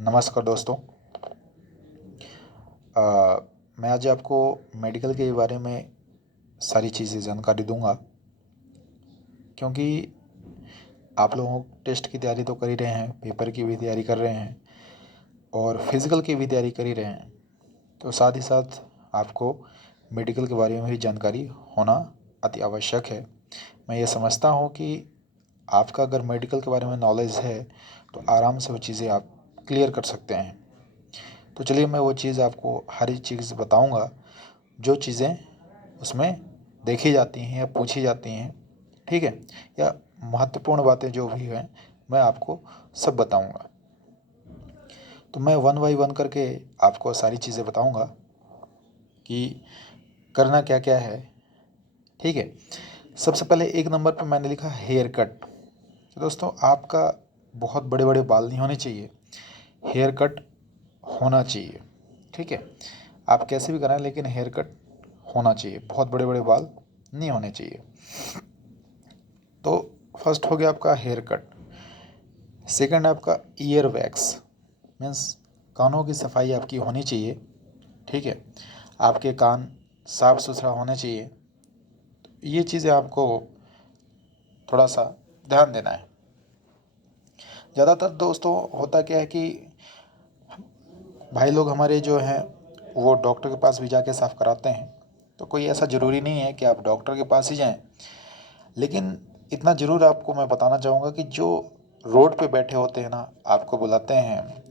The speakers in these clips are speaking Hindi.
नमस्कार दोस्तों। मैं आज आपको मेडिकल के बारे में सारी चीज़ें जानकारी दूंगा, क्योंकि आप लोगों टेस्ट की तैयारी तो कर ही रहे हैं, पेपर की भी तैयारी कर रहे हैं और फिज़िकल की भी तैयारी कर ही रहे हैं। तो साथ ही साथ आपको मेडिकल के बारे में भी जानकारी होना अति आवश्यक है। मैं ये समझता हूँ कि आपका अगर मेडिकल के बारे में नॉलेज है तो आराम से वो चीज़ें आप क्लियर कर सकते हैं। तो चलिए मैं वो चीज़ आपको हर एक चीज़ बताऊंगा जो चीज़ें उसमें देखी जाती हैं या पूछी जाती हैं, ठीक है, या महत्वपूर्ण बातें जो भी हैं मैं आपको सब बताऊंगा। तो मैं वन बाई वन करके आपको सारी चीज़ें बताऊंगा कि करना क्या क्या है, ठीक है। सबसे पहले एक नंबर पर मैंने लिखा हेयर कट। तो दोस्तों आपका बहुत बड़े बड़े बाल नहीं होने चाहिए, हेयर कट होना चाहिए, ठीक है। आप कैसे भी कराएं लेकिन हेयर कट होना चाहिए, बहुत बड़े बड़े बाल नहीं होने चाहिए। तो फर्स्ट हो गया आपका हेयर कट। सेकंड आपका ईयर वैक्स, मीन्स कानों की सफाई आपकी होनी चाहिए, ठीक है। आपके कान साफ सुथरा होने चाहिए। ये चीज़ें आपको थोड़ा सा ध्यान देना है। ज़्यादातर दोस्तों होता क्या है कि भाई लोग हमारे जो हैं वो डॉक्टर के पास भी जाके साफ कराते हैं। तो कोई ऐसा ज़रूरी नहीं है कि आप डॉक्टर के पास ही जाएं, लेकिन इतना ज़रूर आपको मैं बताना चाहूँगा कि जो रोड पे बैठे होते हैं ना, आपको बुलाते हैं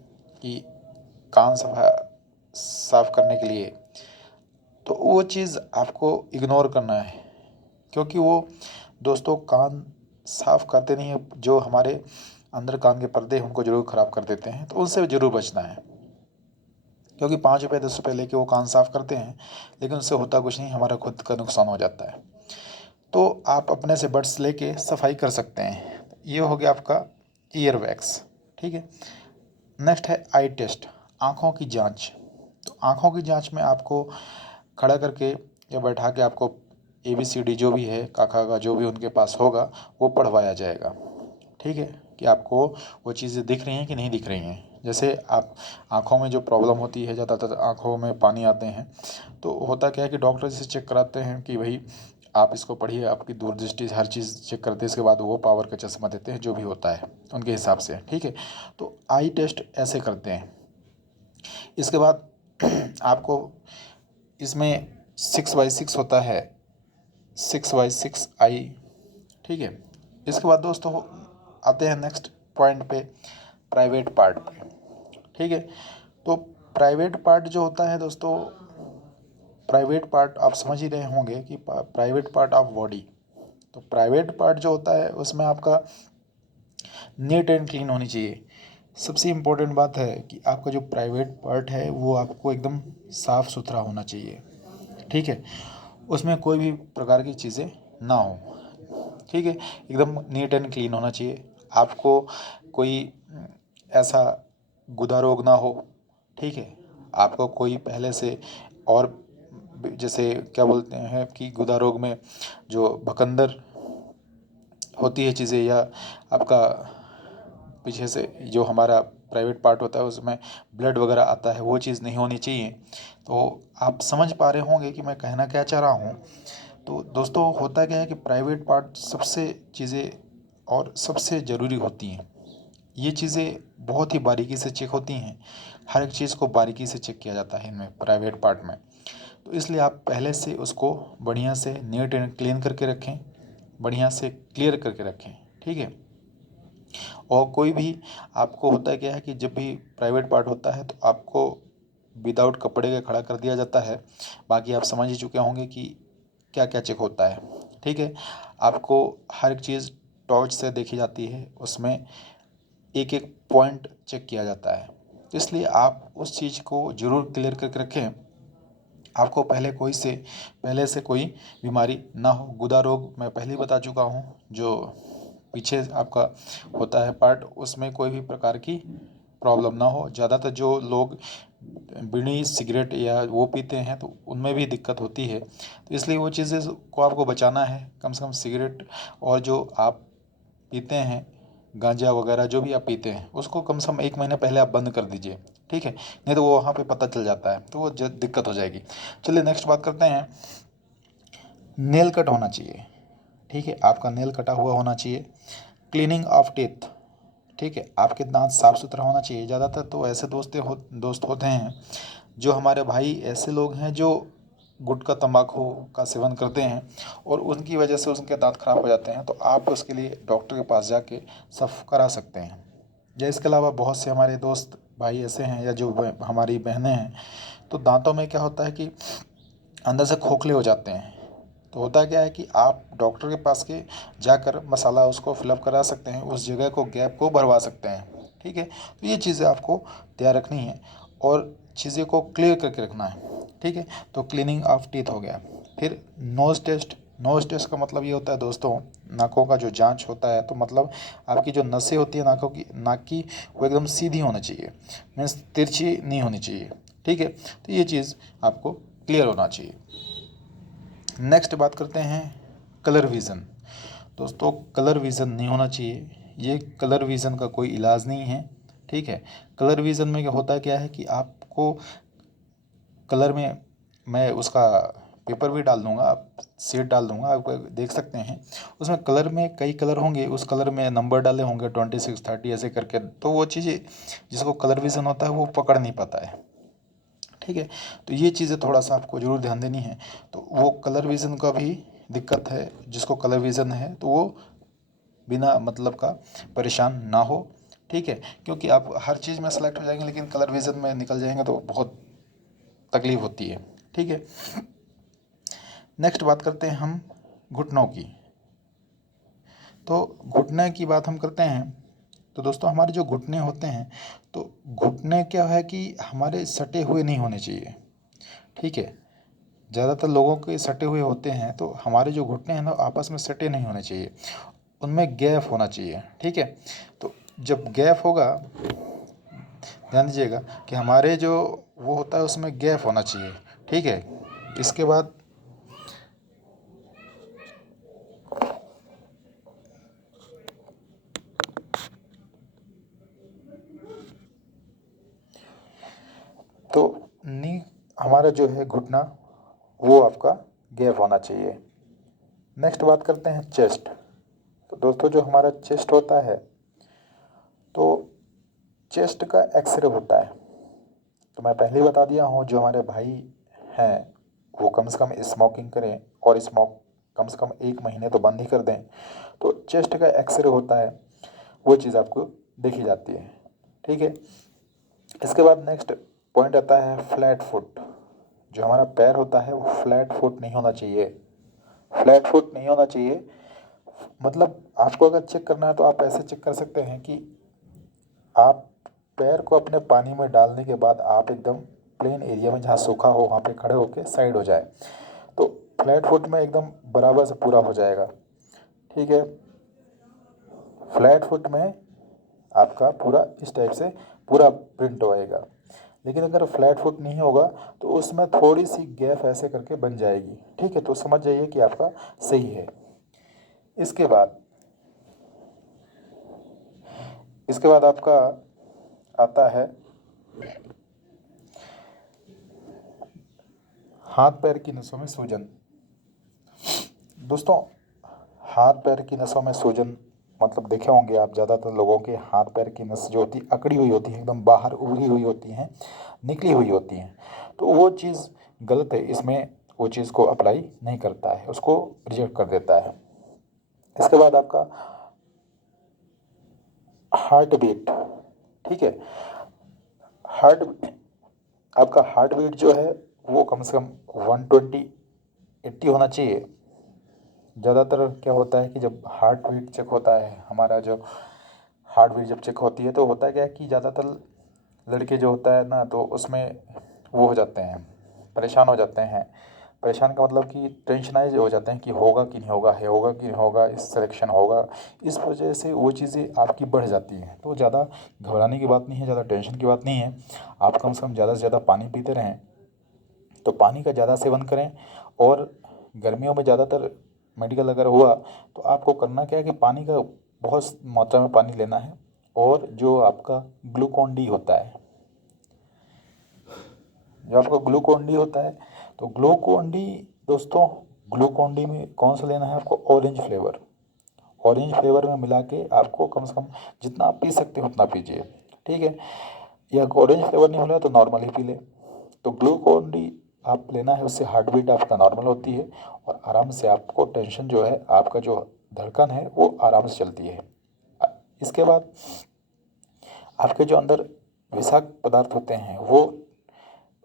कि कान सफा साफ करने के लिए, तो वो चीज़ आपको इग्नोर करना है, क्योंकि वो दोस्तों कान साफ करते नहीं है। जो हमारे अंदर कान के पर्दे हैं उनको ज़रूर ख़राब कर देते हैं, तो उनसे ज़रूर बचना है। क्योंकि 5 रुपये 10 रुपये लेके वो कान साफ करते हैं, लेकिन उससे होता कुछ नहीं, हमारा खुद का नुकसान हो जाता है। तो आप अपने से बड्स लेके सफाई कर सकते हैं। ये हो गया आपका ईयर वैक्स, ठीक है। नेक्स्ट है आई टेस्ट, आँखों की जांच। तो आँखों की जांच में आपको खड़ा करके या बैठा के आपको ABCD जो भी है, काका का जो भी उनके पास होगा वो पढ़वाया जाएगा, ठीक है, कि आपको वो चीज़ें दिख रही हैं कि नहीं दिख रही हैं। जैसे आप आँखों में जो प्रॉब्लम होती है, ज़्यादातर आँखों में पानी आते हैं, तो होता क्या है कि डॉक्टर से चेक कराते हैं कि भाई आप इसको पढ़िए, आपकी दूरदृष्टि हर चीज़ चेक करते हैं। इसके बाद वो पावर का चश्मा देते हैं, जो भी होता है उनके हिसाब से, ठीक है। तो आई टेस्ट ऐसे करते हैं। इसके बाद आपको इसमें 6x6 होता है, 6x6 आई, ठीक है। इसके बाद दोस्तों आते हैं नेक्स्ट पॉइंट पे, प्राइवेट पार्ट पे, ठीक है। तो प्राइवेट पार्ट जो होता है दोस्तों, प्राइवेट पार्ट आप समझ ही रहे होंगे कि प्राइवेट पार्ट ऑफ बॉडी। तो प्राइवेट पार्ट जो होता है उसमें आपका नीट एंड क्लीन होनी चाहिए। सबसे इम्पोर्टेंट बात है कि आपका जो प्राइवेट पार्ट है वो आपको एकदम साफ़ सुथरा होना चाहिए, ठीक है। उसमें कोई भी प्रकार की चीज़ें ना हो, ठीक है, एकदम नीट एंड क्लीन होना चाहिए। आपको कोई ऐसा गुदा रोग ना हो, ठीक है। आपको कोई पहले से, और जैसे क्या बोलते हैं कि गुदा रोग में जो भकंदर होती है चीज़ें, या आपका पीछे से जो हमारा प्राइवेट पार्ट होता है उसमें ब्लड वगैरह आता है, वो चीज़ नहीं होनी चाहिए। तो आप समझ पा रहे होंगे कि मैं कहना क्या चाह रहा हूँ। तो दोस्तों होता क्या है कि प्राइवेट पार्ट सबसे चीज़ें और सबसे ज़रूरी होती हैं। ये चीज़ें बहुत ही बारीकी से चेक होती हैं, हर एक चीज़ को बारीकी से चेक किया जाता है इनमें, प्राइवेट पार्ट में। तो इसलिए आप पहले से उसको बढ़िया से नीट एंड क्लीन करके रखें, बढ़िया से क्लियर करके रखें, ठीक है। और कोई भी आपको होता है क्या है कि जब भी प्राइवेट पार्ट होता है तो आपको विदाउट कपड़े के खड़ा कर दिया जाता है। बाकी आप समझ ही चुके होंगे कि क्या क्या चेक होता है, ठीक है। आपको हर एक चीज़ टॉर्च से देखी जाती है, उसमें एक एक पॉइंट चेक किया जाता है। इसलिए आप उस चीज़ को ज़रूर क्लियर करके रखें। आपको पहले से कोई बीमारी ना हो। गुदा रोग मैं पहले ही बता चुका हूँ, जो पीछे आपका होता है पार्ट, उसमें कोई भी प्रकार की प्रॉब्लम ना हो। ज़्यादातर जो लोग बीड़ी सिगरेट या वो पीते हैं तो उनमें भी दिक्कत होती है। तो इसलिए वो चीज़ें को आपको बचाना है। कम से कम सिगरेट और जो आप पीते हैं गांजा वगैरह जो भी आप पीते हैं उसको कम से कम 1 महीने पहले आप बंद कर दीजिए, ठीक है, नहीं तो वो वहाँ पे पता चल जाता है तो वो दिक्कत हो जाएगी। चलिए नेक्स्ट बात करते हैं। नेल कट होना चाहिए, ठीक है, आपका नेल कटा हुआ होना चाहिए। क्लीनिंग ऑफ टीथ, ठीक है, आपके दांत साफ सुथरा होना चाहिए। ज़्यादातर तो ऐसे दोस्त होते हैं जो हमारे भाई ऐसे लोग हैं जो गुटखा तंबाकू का सेवन करते हैं और उनकी वजह से उनके दांत खराब हो जाते हैं, तो आप उसके लिए डॉक्टर के पास जाके साफ करा सकते हैं। या इसके अलावा बहुत से हमारे दोस्त भाई ऐसे हैं या जो हमारी बहनें हैं, तो दांतों में क्या होता है कि अंदर से खोखले हो जाते हैं। तो होता क्या है कि आप डॉक्टर के पास के जाकर मसाला उसको फिलअप करा सकते हैं, उस जगह को गैप को भरवा सकते हैं, ठीक है। तो ये चीज़ें आपको तैयार रखनी है और चीज़ें को क्लियर करके रखना है, ठीक है। तो क्लीनिंग ऑफ टीथ हो गया। फिर नोज़ टेस्ट। नोज़ टेस्ट का मतलब ये होता है दोस्तों, नाकों का जो जांच होता है, तो मतलब आपकी जो नसें होती है नाक की वो एकदम सीधी होनी चाहिए, मीन्स तिरछी नहीं होनी चाहिए, ठीक है। तो ये चीज़ आपको क्लियर होना चाहिए। नेक्स्ट बात करते हैं कलर विज़न। दोस्तों कलर विज़न नहीं होना चाहिए, ये कलर विज़न का कोई इलाज नहीं है, ठीक है। कलर विज़न में क्या होता है, क्या है कि आपको कलर में, मैं उसका पेपर भी डाल दूंगा, आप सीट डाल दूंगा, आप देख सकते हैं। उसमें कलर में कई कलर होंगे, उस कलर में नंबर डाले होंगे 26 30 ऐसे करके, तो वो चीज़ें जिसको कलर विज़न होता है वो पकड़ नहीं पाता है, ठीक है। तो ये चीज़ें थोड़ा सा आपको ज़रूर ध्यान देनी है। तो वो कलर विज़न का भी दिक्कत है, जिसको कलर विज़न है तो वो बिना मतलब का परेशान ना हो, ठीक है। क्योंकि आप हर चीज़ में सेलेक्ट हो जाएंगे लेकिन कलर विज़न में निकल जाएंगे तो बहुत तकलीफ होती है, ठीक है। नेक्स्ट बात करते हैं हम घुटनों की। तो घुटने की बात हम करते हैं, तो दोस्तों हमारे जो घुटने होते हैं, तो घुटने क्या है कि हमारे सटे हुए नहीं होने चाहिए, ठीक है। ज़्यादातर लोगों के सटे हुए होते हैं, तो हमारे जो घुटने हैं ना आपस में सटे नहीं होने चाहिए, उनमें गैप होना चाहिए, ठीक है। तो जब गैप होगा, ध्यान दीजिएगा कि हमारे जो वो होता है उसमें गैप होना चाहिए, ठीक है। इसके बाद तो नी हमारा जो है घुटना वो आपका गैप होना चाहिए। नेक्स्ट बात करते हैं चेस्ट। तो दोस्तों जो हमारा चेस्ट होता है, तो चेस्ट का एक्सरे होता है। तो मैं पहले ही बता दिया हूँ, जो हमारे भाई हैं वो कम से कम स्मोकिंग करें और स्मोक कम से कम 1 महीने तो बंद ही कर दें। तो चेस्ट का एक्सरे होता है, वो चीज़ आपको देखी जाती है, ठीक है। इसके बाद नेक्स्ट पॉइंट आता है फ्लैट फुट। जो हमारा पैर होता है वो फ्लैट फुट नहीं होना चाहिए, फ्लैट फुट नहीं होना चाहिए। मतलब आपको अगर चेक करना है तो आप ऐसे चेक कर सकते हैं कि आप पैर को अपने पानी में डालने के बाद आप एकदम प्लेन एरिया में जहाँ सूखा हो वहाँ पे खड़े होके साइड हो जाए, तो फ्लैट फुट में एकदम बराबर से पूरा हो जाएगा, ठीक है। फ्लैट फुट में आपका पूरा इस टाइप से पूरा प्रिंट होएगा। लेकिन अगर फ्लैट फुट नहीं होगा तो उसमें थोड़ी सी गैप ऐसे करके बन जाएगी, ठीक है। तो समझ जाइए कि आपका सही है। इसके बाद इसके बाद आपका आता है हाथ पैर की नसों में सूजन। दोस्तों हाथ पैर की नसों में सूजन मतलब देखे होंगे आप, ज़्यादातर लोगों के हाथ पैर की नस जो होती है अकड़ी हुई होती है, एकदम बाहर उभरी हुई होती हैं, निकली हुई होती हैं। तो वो चीज़ गलत है, इसमें वो चीज़ को अप्लाई नहीं करता है, उसको रिजेक्ट कर देता है। इसके बाद आपका हार्ट बीट, ठीक है। हार्ट आपका हार्ट बीट जो है वो कम से कम 120-80 होना चाहिए। ज़्यादातर क्या होता है कि जब हार्ट बीट चेक होता है, हमारा जो हार्ट बीट जब चेक होती है तो होता क्या है कि ज़्यादातर लड़के जो होता है ना तो उसमें वो हो जाते हैं, परेशान हो जाते हैं। परेशान का मतलब कि टेंशनाइज हो जाते हैं कि होगा कि नहीं होगा, है होगा कि नहीं होगा, इस सिलेक्शन होगा। इस वजह से वो चीज़ें आपकी बढ़ जाती हैं। तो ज़्यादा घबराने की बात नहीं है, ज़्यादा टेंशन की बात नहीं है। आप कम से कम ज़्यादा से ज़्यादा पानी पीते रहें, तो पानी का ज़्यादा सेवन करें। और गर्मियों में ज़्यादातर मेडिकल अगर हुआ तो आपको करना क्या है कि पानी का बहुत मात्रा में पानी लेना है। और जो आपका ग्लूकोन डी होता है, जो आपका ग्लूकोन डी होता है, तो ग्लूकोन डी दोस्तों, ग्लूकोन डी में कौन सा लेना है आपको? Orange flavour. ऑरेंज फ्लेवर में मिला के आपको कम से कम जितना आप पी सकते हो उतना पीजिए, ठीक है। या ऑरेंज फ्लेवर नहीं मिला तो नॉर्मल ही पी ले। तो ग्लूकोन डी आप लेना है, उससे हार्ट बीट आपका नॉर्मल होती है और आराम से आपको टेंशन जो है, आपका जो धड़कन है वो आराम से चलती है। इसके बाद आपके जो अंदर विषाक्त पदार्थ होते हैं वो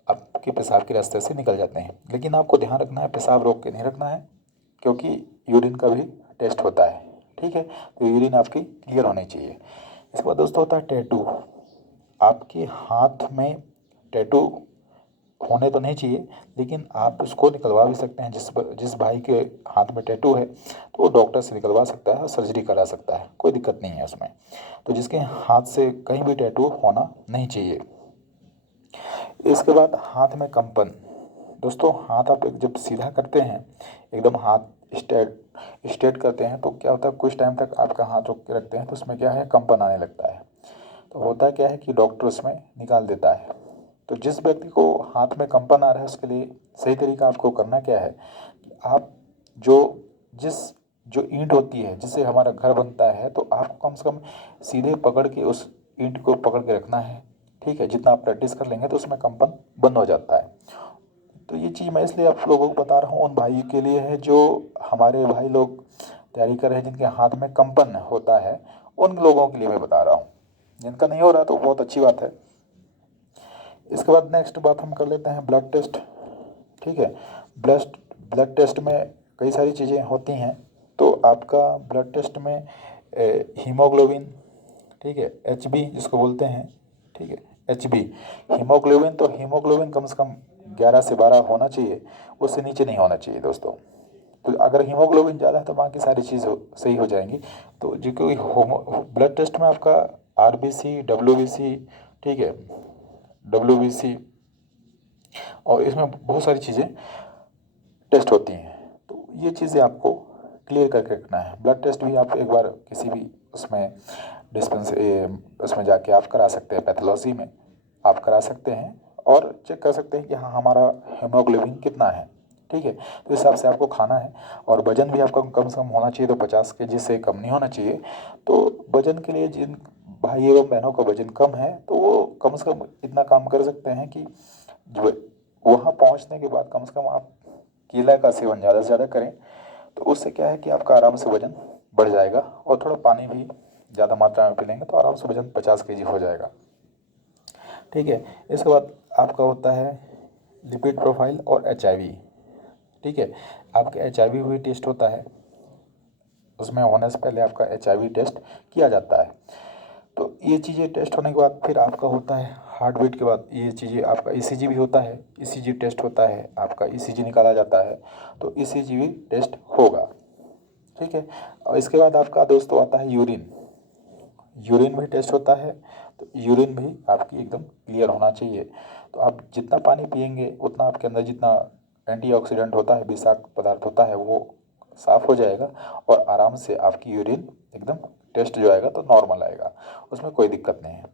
आपके पेशाब के रास्ते से निकल जाते हैं। लेकिन आपको ध्यान रखना है, पेशाब रोक के नहीं रखना है, क्योंकि यूरिन का भी टेस्ट होता है, ठीक है। तो यूरिन आपकी क्लियर होनी चाहिए। इसके बाद दोस्तों होता है टैटू। आपके हाथ में टैटू होने तो नहीं चाहिए, लेकिन आप उसको निकलवा भी सकते हैं। जिस भाई के हाथ में टैटू है तो वो डॉक्टर से निकलवा सकता है, सर्जरी करा सकता है, कोई दिक्कत नहीं है उसमें। तो जिसके हाथ से कहीं भी टैटू होना नहीं चाहिए। इसके बाद हाथ में कंपन। दोस्तों हाथ आप जब सीधा करते हैं, एकदम हाथ स्ट्रेट स्ट्रेट करते हैं, तो क्या होता है, कुछ टाइम तक आपका हाथ रोक के रखते हैं तो उसमें क्या है, कंपन आने लगता है। तो होता क्या है कि डॉक्टर उसमें निकाल देता है। तो जिस व्यक्ति को हाथ में कंपन आ रहा है उसके लिए सही तरीका आपको करना क्या है कि आप जो जिस जो ईंट होती है जिससे हमारा घर बनता है, तो आपको कम से कम सीधे पकड़ के उस ईंट को पकड़ के रखना है, ठीक है। जितना आप प्रैक्टिस कर लेंगे तो उसमें कंपन बंद हो जाता है। तो ये चीज़ मैं इसलिए आप लोगों को बता रहा हूँ, उन भाई के लिए है जो हमारे भाई लोग तैयारी कर रहे हैं जिनके हाथ में कंपन होता है, उन लोगों के लिए मैं बता रहा हूँ। जिनका नहीं हो रहा तो बहुत अच्छी बात है। इसके बाद नेक्स्ट बात हम कर लेते हैं ब्लड टेस्ट, ठीक है। ब्लड ब्लड टेस्ट में कई सारी चीज़ें होती हैं। तो आपका ब्लड टेस्ट में हीमोग्लोबिन, ठीक है, एचबी जिसको बोलते हैं, ठीक है, एचबी हीमोग्लोबिन। तो हीमोग्लोबिन कम से कम 11 से 12 होना चाहिए, उससे नीचे नहीं होना चाहिए दोस्तों। तो अगर हीमोग्लोबिन ज़्यादा है तो बाकी सारी चीज़ सही हो जाएंगी। तो जो कोई ब्लड टेस्ट में आपका आरबीसी, डब्ल्यूबीसी, ठीक है, डब्ल्यूबीसी, और इसमें बहुत सारी चीज़ें टेस्ट होती हैं। तो ये चीज़ें आपको क्लियर करके रखना है। ब्लड टेस्ट भी आप एक बार किसी भी उसमें उसमें जाके आप करा सकते हैं, पैथोलॉजी में आप करा सकते हैं और चेक कर सकते हैं कि हाँ हमारा हीमोग्लोबिन कितना है, ठीक है। तो इस हिसाब से आपको खाना है। और वजन भी आपका कम से कम होना चाहिए, तो 50 केजी से कम नहीं होना चाहिए। तो वजन के लिए जिन भाई एवं बहनों का वजन कम है तो वो कम से कम इतना काम कर सकते हैं कि जो वहाँ पहुँचने के बाद कम से कम आप केला का सेवन ज़्यादा से ज़्यादा करें। तो उससे क्या है कि आपका आराम से वजन बढ़ जाएगा। और थोड़ा पानी भी ज़्यादा मात्रा में पी लेंगे तो आराम से वजन 50 केजी हो जाएगा, ठीक है। इसके बाद आपका होता है लिपिड प्रोफाइल और एचआईवी, ठीक है। आपका एचआईवी भी टेस्ट होता है, उसमें होने से पहले आपका एचआईवी टेस्ट किया जाता है। तो ये चीज़ें टेस्ट होने के बाद फिर आपका होता है हार्ट बीट के बाद ये चीज़ें, आपका ईसीजी भी होता है, ईसीजी टेस्ट होता है, आपका ईसीजी निकाला जाता है, तो ईसीजी भी टेस्ट होगा, ठीक है। और इसके बाद आपका दोस्तों आता है यूरिन। यूरिन भी टेस्ट होता है। तो यूरिन भी आपकी एकदम क्लियर होना चाहिए। तो आप जितना पानी पिएंगे उतना आपके अंदर जितना एंटीऑक्सीडेंट होता है, विषाक्त पदार्थ होता है, वो साफ़ हो जाएगा और आराम से आपकी यूरिन एकदम टेस्ट जो आएगा तो नॉर्मल आएगा, उसमें कोई दिक्कत नहीं है।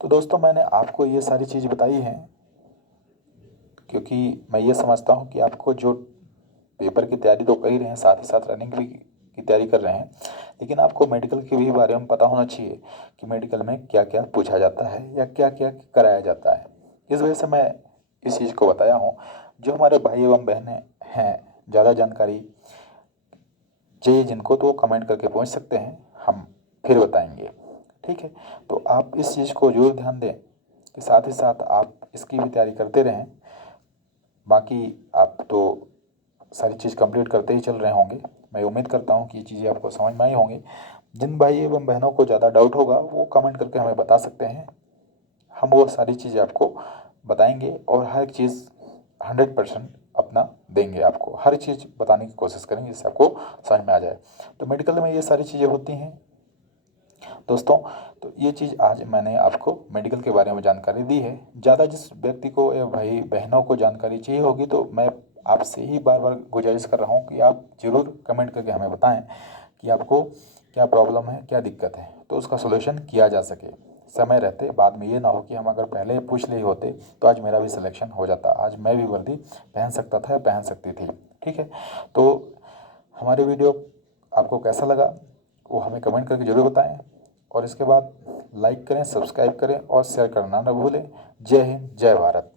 तो दोस्तों मैंने आपको ये सारी चीज़ बताई हैं क्योंकि मैं ये समझता हूँ कि आपको जो पेपर की तैयारी तो कर ही रहे हैं, साथ ही साथ रनिंग भी की तैयारी कर रहे हैं, लेकिन आपको मेडिकल के भी बारे में पता होना चाहिए कि मेडिकल में क्या क्या पूछा जाता है या क्या क्या कराया जाता है। इस वजह से मैं इस चीज़ को बताया हूँ। जो हमारे भाई एवं बहनें हैं ज़्यादा जानकारी चाहिए जिनको, तो वो कमेंट करके पूछ सकते हैं, हम फिर बताएंगे, ठीक है। तो आप इस चीज़ को जरूर ध्यान दें कि साथ ही साथ आप इसकी भी तैयारी करते रहें। बाकी आप तो सारी चीज़ कंप्लीट करते ही चल रहे होंगे। मैं उम्मीद करता हूँ कि ये चीज़ें आपको समझ में आई होंगी। जिन भाई एवं बहनों को ज़्यादा डाउट होगा वो कमेंट करके हमें बता सकते हैं, हम वो सारी चीज़ें आपको बताएंगे और हर एक चीज़ 100% अपना देंगे। आपको हर चीज़ बताने की कोशिश करेंगे जिससे आपको समझ में आ जाए। तो मेडिकल में ये सारी चीज़ें होती हैं दोस्तों। तो ये चीज़ आज मैंने आपको मेडिकल के बारे में जानकारी दी है। ज़्यादा जिस व्यक्ति को या भाई बहनों को जानकारी चाहिए होगी तो मैं आपसे ही बार बार गुजारिश कर रहा हूँ कि आप ज़रूर कमेंट करके हमें बताएं कि आपको क्या प्रॉब्लम है, क्या दिक्कत है, तो उसका सॉल्यूशन किया जा सके समय रहते। बाद में ये ना हो कि हम अगर पहले ही पूछ लिए होते तो आज मेरा भी सिलेक्शन हो जाता, आज मैं भी वर्दी पहन सकता था या पहन सकती थी। ठीक है, तो हमारे वीडियो आपको कैसा लगा वो हमें कमेंट करके ज़रूर बताएं, और इसके बाद लाइक करें, सब्सक्राइब करें और शेयर करना न भूलें। जय हिंद, जय भारत।